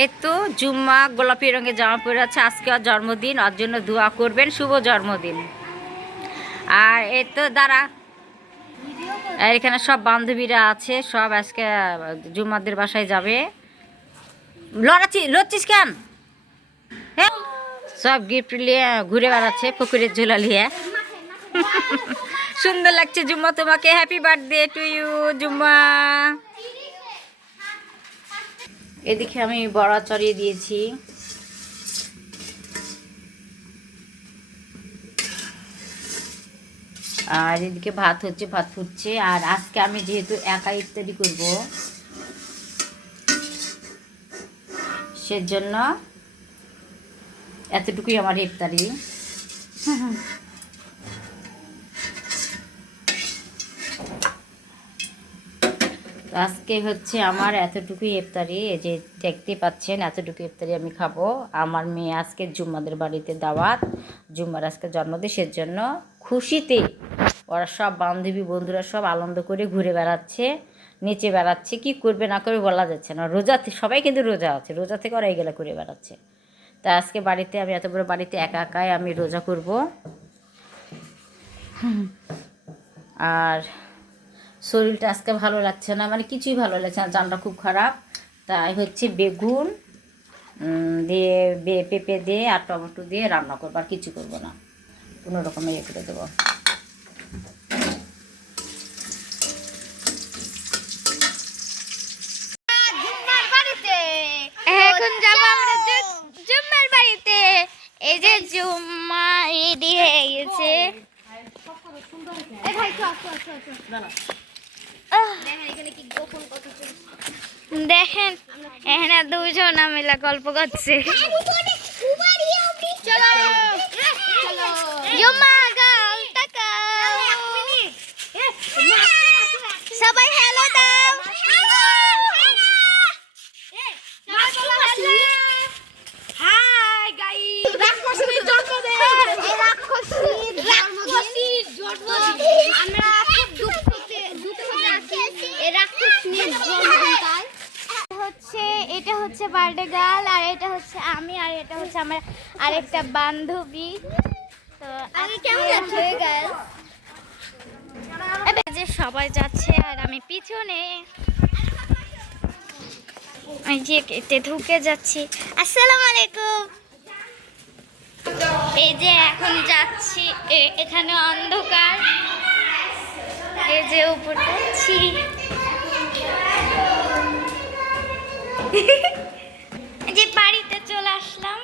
এই তো জুম্মা গোলাপি রঙের জামা পরে আছে। আজকে ওর জন্মদিন, ওর জন্য দোয়া করবেন, শুভ জন্মদিন। আর এই তো দাঁড়া, আর এখানে সব বান্ধবীরা আছে, সব আজকে জুম্মাদের বাসায় যাবে। লড়ছিস কেন? হ্যাঁ, সব গিফট নিয়ে ঘুরে বেড়াচ্ছে পুকুরের ঝোলা নিয়ে। সুন্দর লাগছে জুম্মা তোমাকে। হ্যাপি বার্থডে টু ইউ জুম্মা। এদিকে আমি বড়া চড়িয়ে দিয়েছি। আর এদিকে ভাত হচ্ছে, ভাত ফুটছে। আর আজকে আমি যেহেতু একা ইফতারি করব, সেজন্য এতটুকুই আমার ইফতারি। আজকে হচ্ছে আমার এতটুকুই ইফতারি। এই যে দেখতে পাচ্ছেন, এতটুকু ইফতারি আমি খাবো। আমার মেয়ে আজকে জুম্মাদের বাড়িতে দাওয়াত, জুম্মার আজকে জন্মদিন, সেজন্য খুশিতে ওরা সব বান্ধবী বন্ধুরা সব আনন্দ করে ঘুরে বেড়াচ্ছে, নিচে বেড়াচ্ছে। কি করবে না করবে বলা যাচ্ছে না। রোজা সবাই কিন্তু রোজা আছে, রোজা থেকে ওরা এগুলো করে বেড়াচ্ছে। তা আজকে বাড়িতে আমি এত বড় বাড়িতে একা একাই আমি রোজা করব। আর শরীরটা আজকে ভালো লাগছে না, মানে কিছুই ভালো লাগছে না, জানটা খুব খারাপ। তাই হচ্ছে বেগুন দিয়ে পেঁপে দিয়ে আর টমেটো দিয়ে রান্না করবো, আর কিছু করবো না, কোনো রকমে ইয়ে করে দেবো। এখন যাবো আমরা জুম্মার বাড়িতে। এই যে জুম্মা রেডি হয়ে গেছে। দেখেন এখানে দুজন মিলা গল্প করছে। সবাই হ্যালো দাও। এটা হচ্ছে বার্থডে গার্ল, আর এটা হচ্ছে আমি, আর এটা হচ্ছে আমার আরেকটা বান্ধবী। তো যে সবাই যাচ্ছে আর আমি পিছনে এই যে কেটে ঢুকে যাচ্ছি। আসসালামু আলাইকুম। এই যে এখন যাচ্ছি, এখানে অন্ধকার, এই যে উপর যাচ্ছি। যে বাড়িতে চলে আসলাম।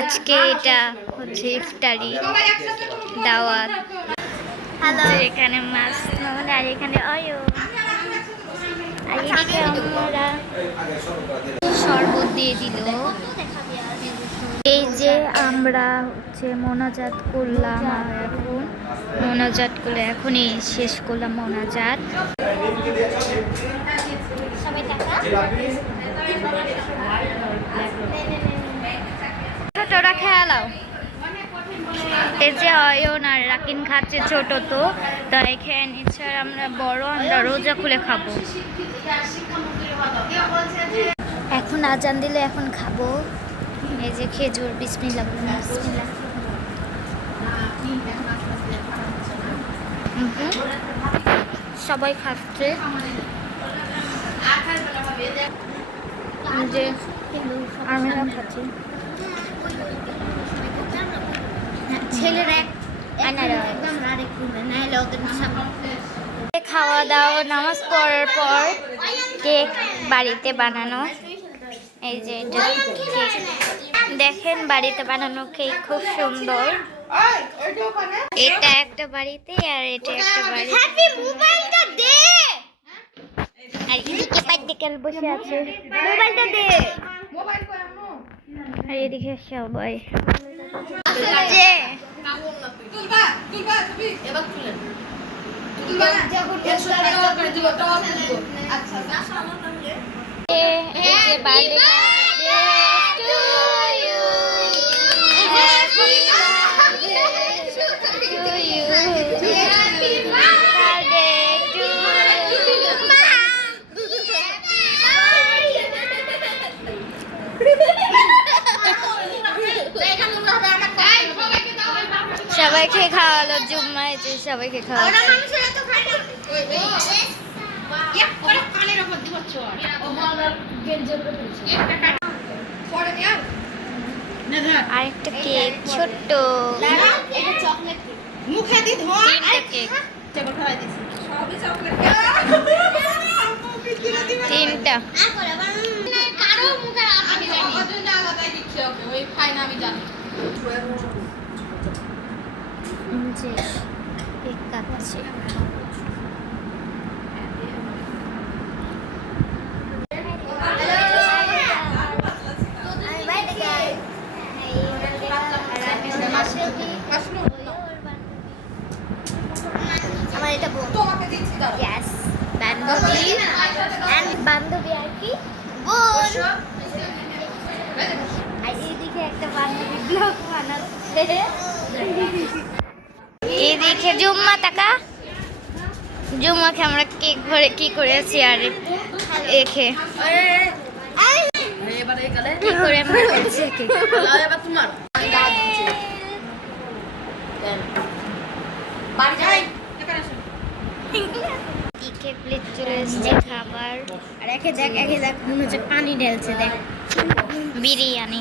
আজকে এটা হচ্ছে ইফতারি দাওয়াত। এখানে মাছ নয়, আর এখানে অয়ো, আর এদিকে আমরা শরবত দিয়ে দিল। এই যে আমরা হচ্ছে মোনাজাত করলাম, আর এখন মোনাজাত করে এখনই শেষ করলাম মোনাজাত। ছোটরা খেয়ালাও। এই যে অয়ন আর রাকিন খাচ্ছে ছোট, তো তাই খেয়ে নিচ্ছে, আর আমরা বড়, আমরা রোজা খুলে খাবো। এখন আজান দিলে এখন খাবো। এই যে খেজুর, বিসমিল্লাহ বলুন, বিসমিল্লাহ। সবাই খাচ্ছে, যে আমিও খাচ্ছি। ছেলেরা খাওয়া দাওয়া নামাজ পড়ার পর কেক বাড়িতে বানানো। এই যে কেক দেখেন, বাড়িতে বানানো কেক খুব সুন্দর। এটা একটা বাড়িতে, আর এটা একটা বাড়িতে। আর এদিকে পাইতেকাল বসে আছে, মোবাইলটা দে। আর এদিকে সবাই সবাইকে খাওয়া আরেকটা কেক ছোট্ট তিনটা যে কেক কাটছে আমার এটা বোন ইয়েস বান্ধবী এন্ড বান্ধবী আর কি বোন আর এইদিকে একটা বান্ধবী ব্লগ বানাচ্ছে এইদিকে জুম্মা টাকা জুম্মাকে আমরা কেক ভরে কি করেছি আর এখে কি করে আমরা করেছি কেক ইকে প্লেট চলে এসছে খাবার আর একে দেখ মনে হচ্ছে পানি ঢেলছে দেখ বিরিয়ানি